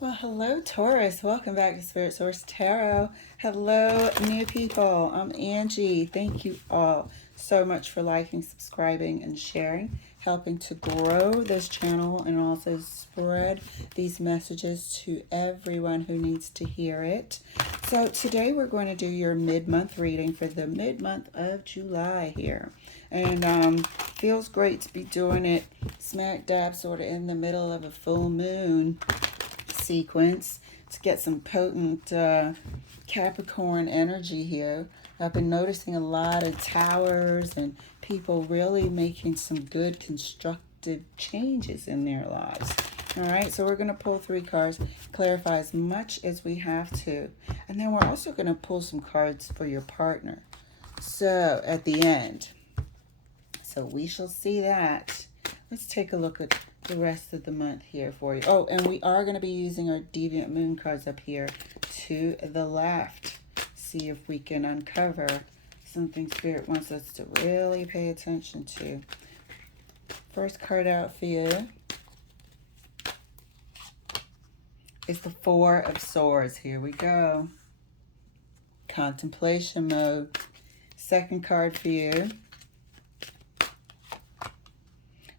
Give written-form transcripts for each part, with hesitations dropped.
Well, hello, Taurus. Welcome back to Spirit Source Tarot. Hello, new people. I'm Angie. Thank you all so much for liking, subscribing, and sharing, helping to grow this channel and also spread these messages to everyone who needs to hear it. So, today we're going to do your mid month reading for the mid month of July here. And feels great to be doing it smack dab sort of in the middle of a full moon sequence to get some potent Capricorn energy here. I've been noticing a lot of towers and people really making some good constructive changes in their lives. All right, so we're going to pull 3 cards, clarify as much as we have to. And then we're also going to pull some cards for your partner. So at the end. So we shall see that. Let's take a look at the rest of the month here for you. Oh, and we are going to be using our Deviant Moon cards up here to the left. See if we can uncover something Spirit wants us to really pay attention to. First card out for you is the 4 of Swords. Here we go. Contemplation mode. Second card for you,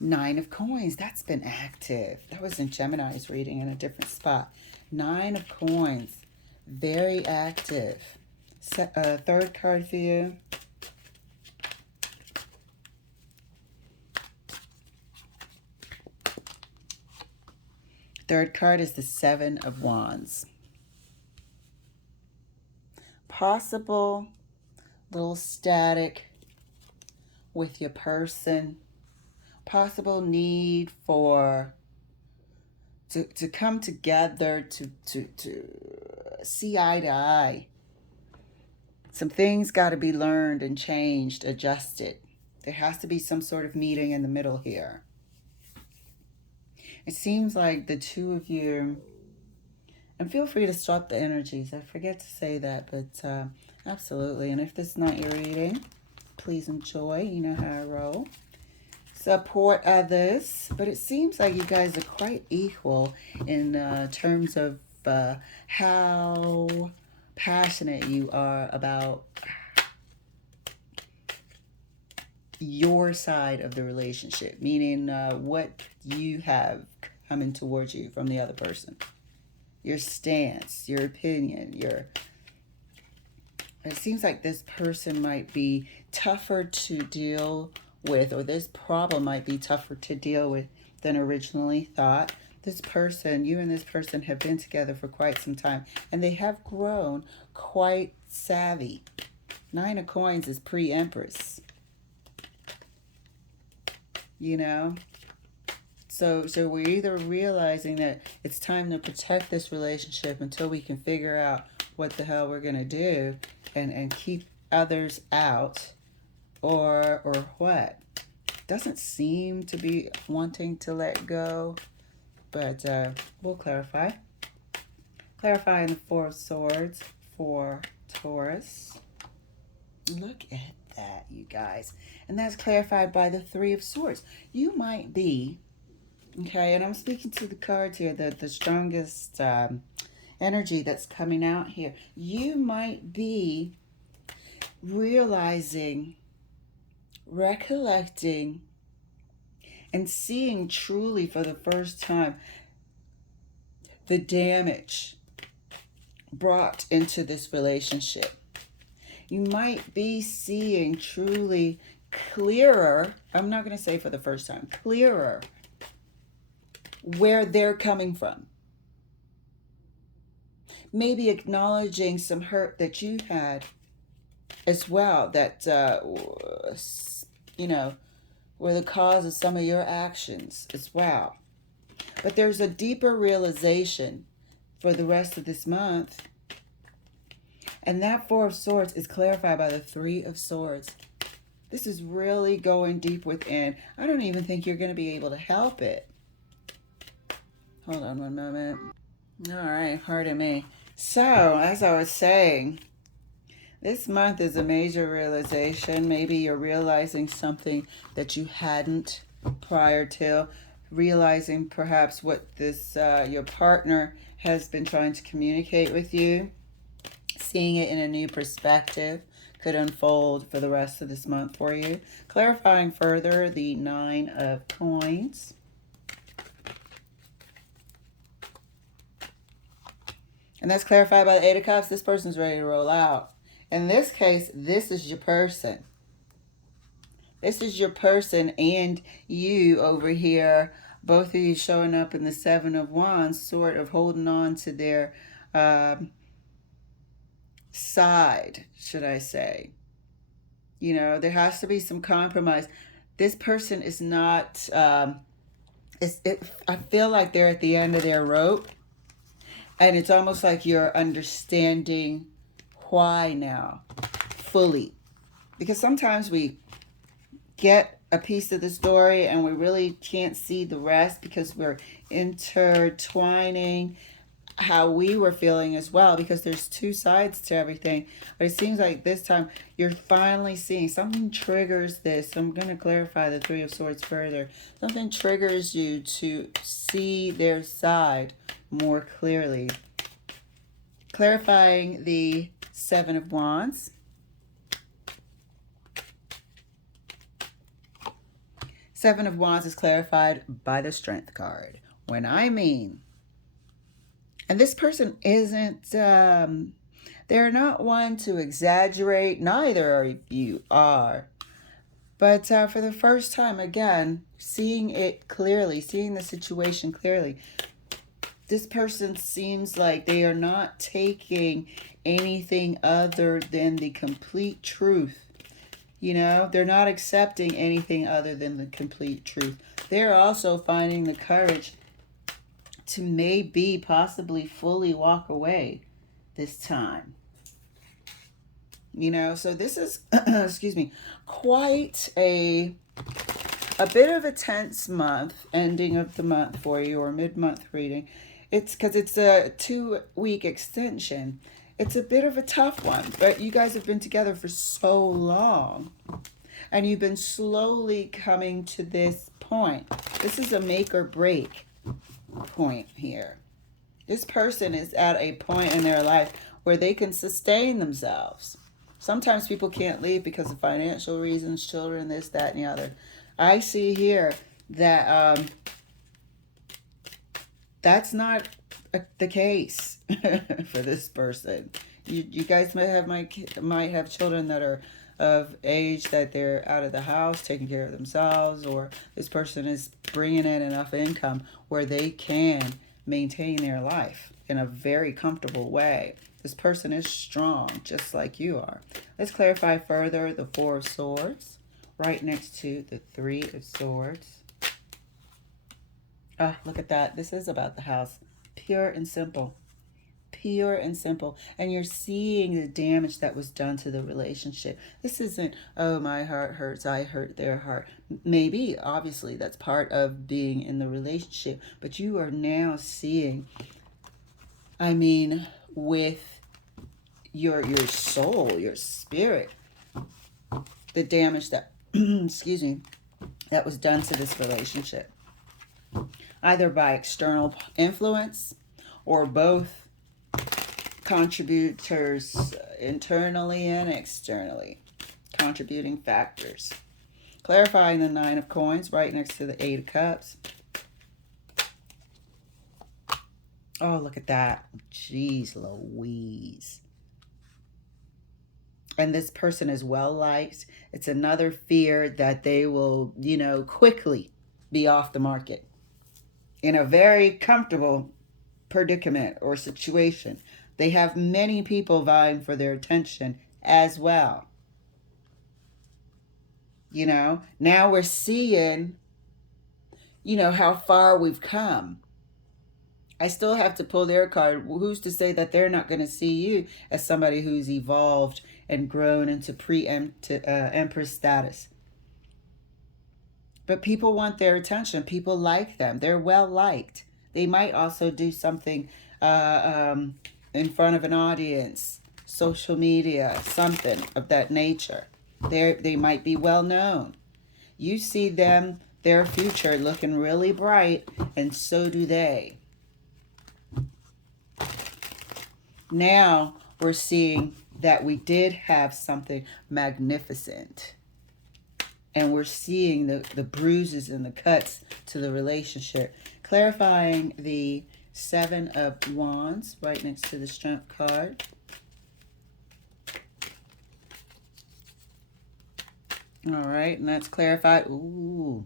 9 of Coins. That's been active. That was in Gemini's reading in a different spot. 9 of Coins. Very active. Third card for you. Third card is the 7 of Wands. Possible little static with your person. Possible need for to come together to see eye to eye. Some things got to be learned and changed, adjusted. There has to be some sort of meeting in the middle here. It seems like the two of you, and feel free to swap the energies. I forget to say that, but absolutely. And if this is not your reading, please enjoy. You know how I roll. Support others, but it seems like you guys are quite equal in terms of how passionate you are about your side of the relationship, meaning what you have coming towards you from the other person, your stance, your opinion, it seems like this person might be tougher to deal with, or this problem might be tougher to deal with than originally thought. This person, you and this person have been together for quite some time, and they have grown quite savvy. 9 of Coins is pre-Empress. You know? So we're either realizing that it's time to protect this relationship until we can figure out what the hell we're going to do and keep others out, or what? Doesn't seem to be wanting to let go, but we'll clarify. Clarifying the 4 of Swords for Taurus. Look at that, you guys. And that's clarified by the 3 of Swords. You might be, okay, and I'm speaking to the cards here, the strongest energy that's coming out here. You might be realizing, recollecting, and seeing truly for the first time the damage brought into this relationship. You might be seeing truly clearer, I'm not going to say for the first time, clearer where they're coming from. Maybe acknowledging some hurt that you had as well, that were the cause of some of your actions as well. But there's a deeper realization for the rest of this month, and that 4 of Swords is clarified by the 3 of Swords. This is really going deep within. I don't even think you're going to be able to help it. Hold on one moment. All right, pardon me. So, as I was saying, this month is a major realization. Maybe you're realizing something that you hadn't prior to. realizing perhaps what this your partner has been trying to communicate with you, seeing it in a new perspective could unfold for the rest of this month for you. Clarifying further, the Nine of Coins. And that's clarified by the Eight of Cups. This person's ready to roll out. In this case, this is your person. This is your person, and you over here, both of you showing up in the Seven of Wands, sort of holding on to their side, should I say. You know, there has to be some compromise. This person is not, I feel like they're at the end of their rope. And it's almost like you're understanding why now, fully. Because sometimes we get a piece of the story and we really can't see the rest because we're intertwining how we were feeling as well, because there's two sides to everything. But it seems like this time you're finally seeing something triggers this. I'm going to clarify the Three of Swords further. Something triggers you to see their side more clearly. Clarifying the Seven of Wands. Seven of Wands is clarified by the Strength card. When I mean, and this person isn't, they're not one to exaggerate, neither of you are. But for the first time, again, seeing it clearly, seeing the situation clearly, this person seems like they are not taking anything other than the complete truth. You know, they're not accepting anything other than the complete truth. They're also finding the courage to maybe possibly fully walk away this time. You know, so this is, excuse me, quite a bit of a tense month, ending of the month for you, or mid-month reading. It's because it's a 2-week extension. It's a bit of a tough one, but you guys have been together for so long, and you've been slowly coming to this point. This is a make or break point here. This person is at a point in their life where they can sustain themselves. Sometimes people can't leave because of financial reasons, children, this, that, and the other. I see here that that's not the case for this person. You guys might have children that are of age that they're out of the house, taking care of themselves, or this person is bringing in enough income where they can maintain their life in a very comfortable way. This person is strong, just like you are. Let's clarify further the Four of Swords, right next to the Three of Swords. Ah, look at that. This is about the house. Pure and simple. Pure and simple. And you're seeing the damage that was done to the relationship. This isn't, oh, my heart hurts, I hurt their heart. Maybe, obviously, that's part of being in the relationship. But you are now seeing, I mean, with your soul, your spirit, the damage that, excuse me, that was done to this relationship. Either by external influence or both contributors internally and externally, contributing factors. Clarifying the Nine of Coins right next to the Eight of Cups. Oh, look at that. Jeez Louise. And this person is well liked. It's another fear that they will, quickly be off the market in a very comfortable predicament or situation. They have many people vying for their attention as well. Now we're seeing, how far we've come. I still have to pull their card. Who's to say that they're not going to see you as somebody who's evolved and grown into Empress status? But people want their attention. People like them. They're well liked. They might also do something in front of an audience, social media, something of that nature. They might be well known. You see them their future looking really bright, and so do they. Now we're seeing that we did have something magnificent. And we're seeing the bruises and the cuts to the relationship. Clarifying the Seven of Wands right next to the Strength card. All right, and that's clarified. Ooh,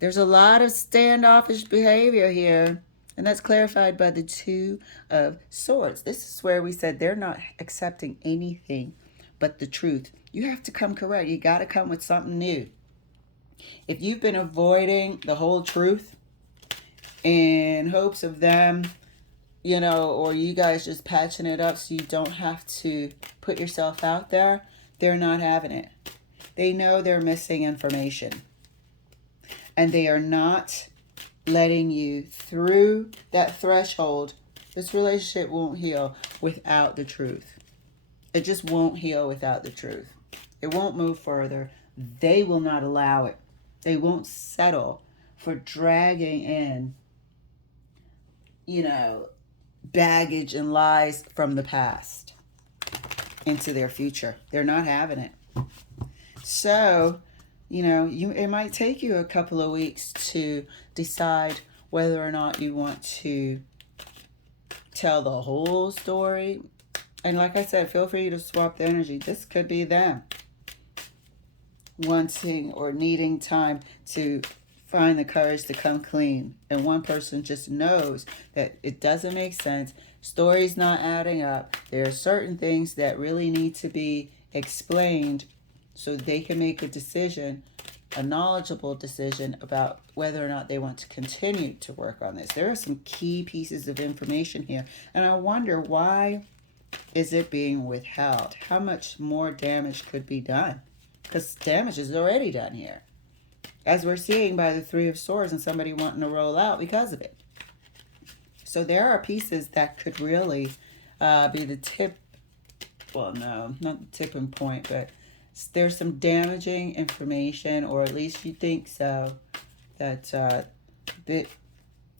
there's a lot of standoffish behavior here. And that's clarified by the Two of Swords. This is where we said they're not accepting anything but the truth. You have to come correct. You got to come with something new. If you've been avoiding the whole truth in hopes of them, or you guys just patching it up so you don't have to put yourself out there, they're not having it. They know they're missing information. And they are not letting you through that threshold. This relationship won't heal without the truth. It just won't heal without the truth. It won't move further. They will not allow it. They won't settle for dragging in, baggage and lies from the past into their future. They're not having it. So, it might take you a couple of weeks to decide whether or not you want to tell the whole story. And like I said, feel free to swap the energy. This could be them wanting or needing time to find the courage to come clean. And one person just knows that it doesn't make sense. Story's not adding up. There are certain things that really need to be explained so they can make a decision, a knowledgeable decision about whether or not they want to continue to work on this. There are some key pieces of information here. And I wonder, why is it being withheld? How much more damage could be done? Because damage is already done here, as we're seeing by the Three of Swords and somebody wanting to roll out because of it. So there are pieces that could really be the tip. Well, no, not the tipping point, but there's some damaging information, or at least you think so, that's a bit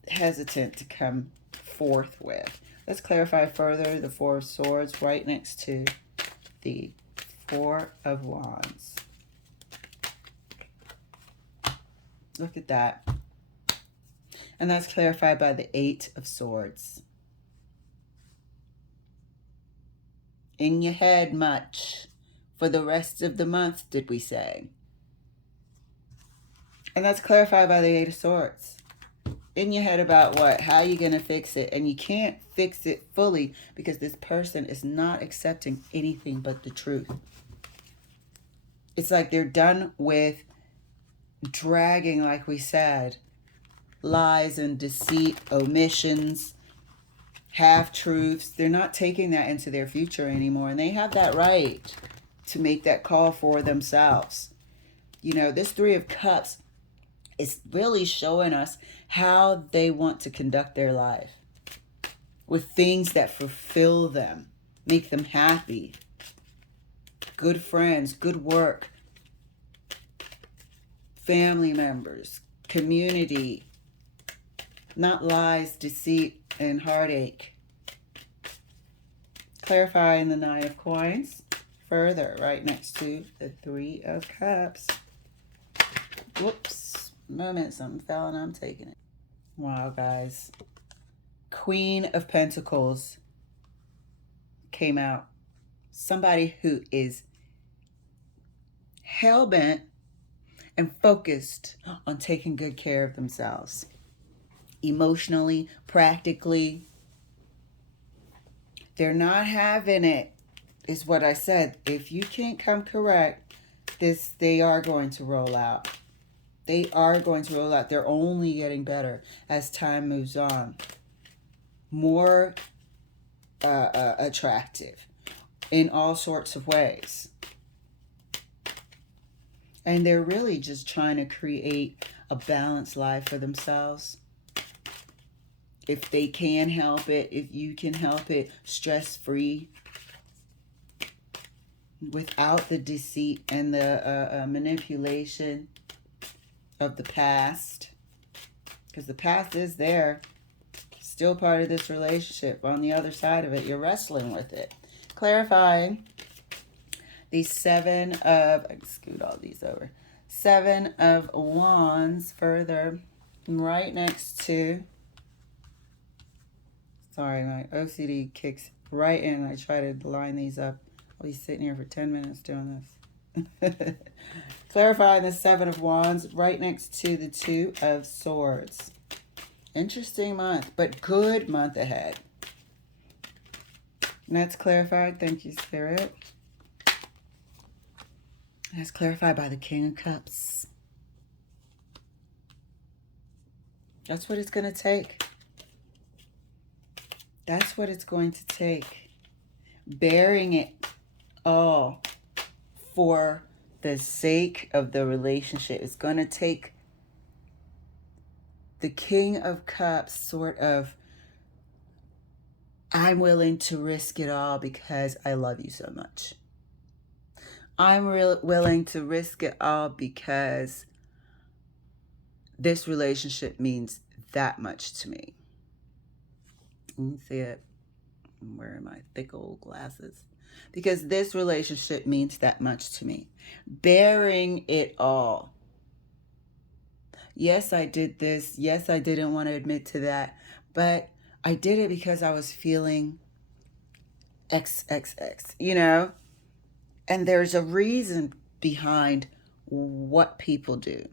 hesitant to come forth with. Let's clarify further the Four of Swords right next to the Four of Wands. Look at that. And that's clarified by the Eight of Swords. In your head much for the rest of the month, did we say? And that's clarified by the Eight of Swords. In your head about what? How are you going to fix it? And you can't fix it fully because this person is not accepting anything but the truth. It's like they're done with dragging, like we said, lies and deceit, omissions, half-truths. They're not taking that into their future anymore. And they have that right to make that call for themselves. This Three of Cups is really showing us how they want to conduct their life with things that fulfill them, make them happy. Good friends, good work, family members, community, not lies, deceit, and heartache. Clarifying the Nine of Coins further right next to the Three of Cups. Whoops. Moment, something fell and I'm taking it. Wow, guys. Queen of Pentacles came out. Somebody who is hell-bent and focused on taking good care of themselves. Emotionally, practically. They're not having it, is what I said. If you can't come correct, they are going to roll out. They are going to roll out. They're only getting better as time moves on. More attractive in all sorts of ways. And they're really just trying to create a balanced life for themselves. If they can help it, if you can help it, stress-free, without the deceit and the manipulation of the past, because the past is there, still part of this relationship. On the other side of it, you're wrestling with it. Clarifying the Seven of, I can scoot all these over, Seven of Wands further, right next to, sorry, my OCD kicks right in. I try to line these up. I'll be sitting here for 10 minutes doing this. Clarifying the Seven of Wands right next to the Two of Swords. Interesting month, but good month ahead. And that's clarified. Thank you, Spirit. That's clarified by the King of Cups. That's what it's going to take. That's what it's going to take. Bearing it all for the sake of the relationship. It's going to take the King of Cups sort of, I'm willing to risk it all because I love you so much. I'm willing to risk it all because this relationship means that much to me. You can see it. I'm wearing my thick old glasses. Because this relationship means that much to me. Bearing it all. Yes, I did this. Yes, I didn't want to admit to that. But I did it because I was feeling XXX, you know? And there's a reason behind what people do.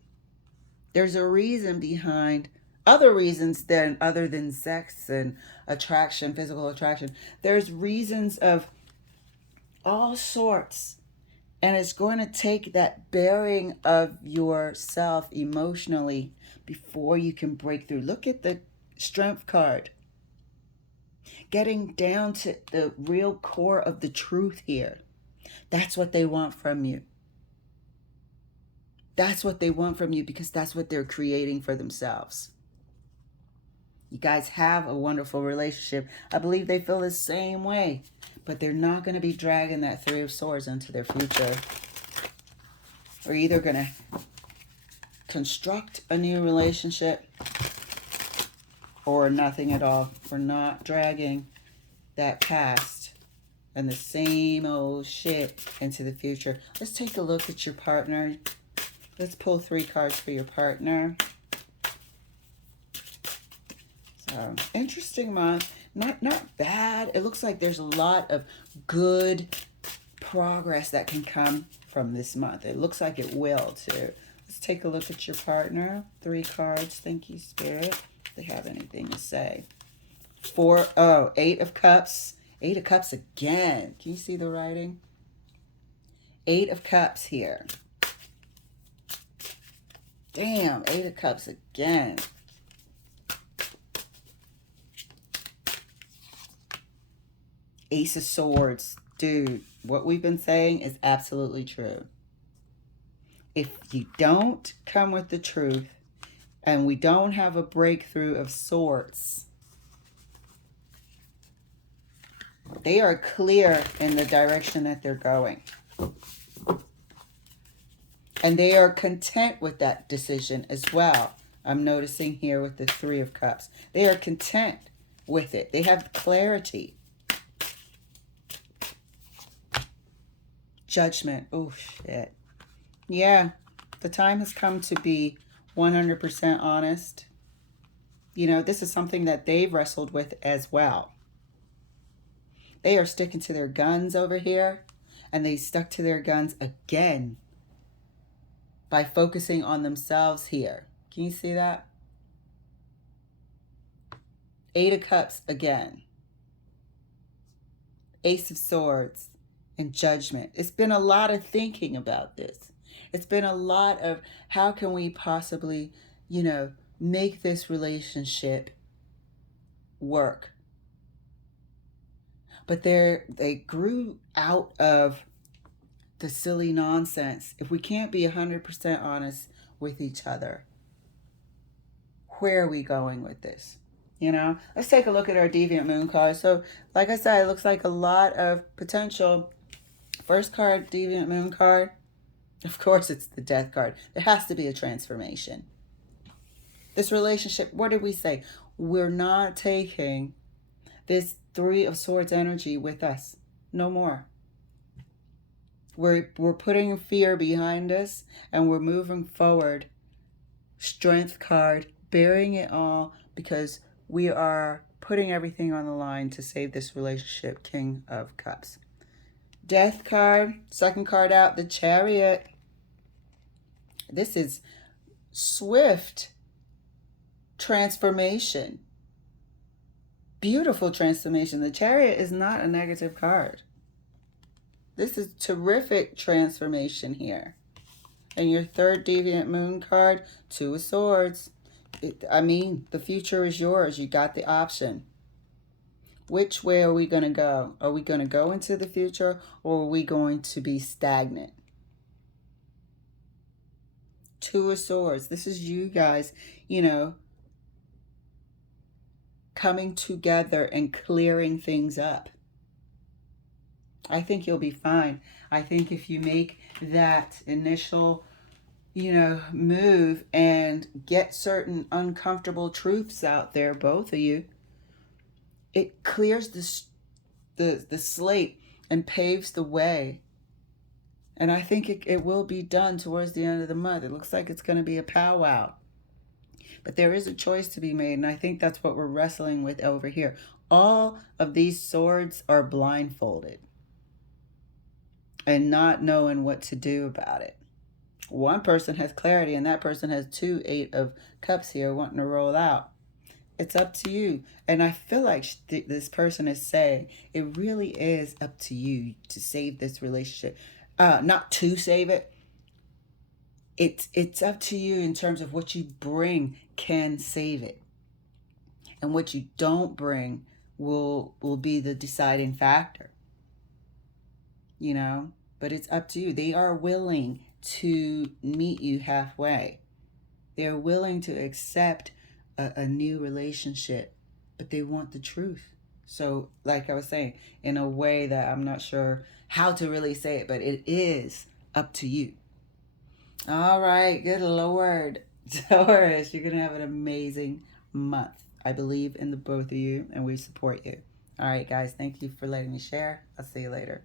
There's a reason behind other reasons other than sex and attraction, physical attraction. There's reasons of all sorts. And it's going to take that bearing of yourself emotionally before you can break through. Look at the Strength card. Getting down to the real core of the truth here. That's what they want from you. That's what they want from you because that's what they're creating for themselves. You guys have a wonderful relationship. I believe they feel the same way. But they're not going to be dragging that Three of Swords into their future. We're either going to construct a new relationship or nothing at all. We're not dragging that past and the same old shit into the future. Let's take a look at your partner. Let's pull 3 cards for your partner. So, interesting month. Not bad. It looks like there's a lot of good progress that can come from this month. It looks like it will too. Let's take a look at your partner. 3 cards. Thank you, Spirit. If they have anything to say. 8 of Cups. 8 of Cups again. Can you see the writing? 8 of Cups here. Damn, 8 of Cups again. Ace of Swords. Dude, what we've been saying is absolutely true. If you don't come with the truth and we don't have a breakthrough of sorts, they are clear in the direction that they're going. And they are content with that decision as well. I'm noticing here with the 3 of Cups. They are content with it. They have clarity. Judgment. Oh, shit. Yeah, the time has come to be 100% honest. You know, this is something that they've wrestled with as well. They are sticking to their guns over here, and they stuck to their guns again by focusing on themselves here. Can you see that? 8 of Cups again. Ace of Swords. And Judgment. It's been a lot of thinking about this. It's been a lot of how can we possibly, you know, make this relationship work. But they grew out of the silly nonsense. If we can't be 100% honest with each other, where are we going with this? You know, let's take a look at our Deviant Moon card. So, like I said, it looks like a lot of potential. First card, Deviant Moon card. Of course, it's the Death card. There has to be a transformation. This relationship, what did we say? We're not taking this Three of Swords energy with us. No more. We're putting fear behind us and we're moving forward. Strength card, bearing it all because we are putting everything on the line to save this relationship. King of Cups. Death card, second card out, the Chariot. This is swift transformation. Beautiful transformation. The Chariot is not a negative card. This is terrific transformation here. And your third Deviant Moon card, Two of Swords. The future is yours. You got the option. Which way are we going to go? Are we going to go into the future or are we going to be stagnant? Two of Swords. This is you guys, coming together and clearing things up. I think you'll be fine. I think if you make that initial, move and get certain uncomfortable truths out there, both of you, it clears the slate and paves the way. And I think it will be done towards the end of the month. It looks like it's going to be a powwow. But there is a choice to be made, and I think that's what we're wrestling with over here. All of these swords are blindfolded and not knowing what to do about it. One person has clarity, and that person has two Eight of Cups here wanting to roll out. It's up to you. And I feel like this person is saying it really is up to you to save this relationship. Not to save it. It's up to you in terms of what you bring can save it. And what you don't bring will be the deciding factor. But it's up to you. They are willing to meet you halfway. They're willing to accept a new relationship, but they want the truth. So, like I was saying, in a way that I'm not sure how to really say it, but it is up to you. All right, good Lord. Taurus, you're going to have an amazing month. I believe in the both of you, and we support you. All right, guys, thank you for letting me share. I'll see you later.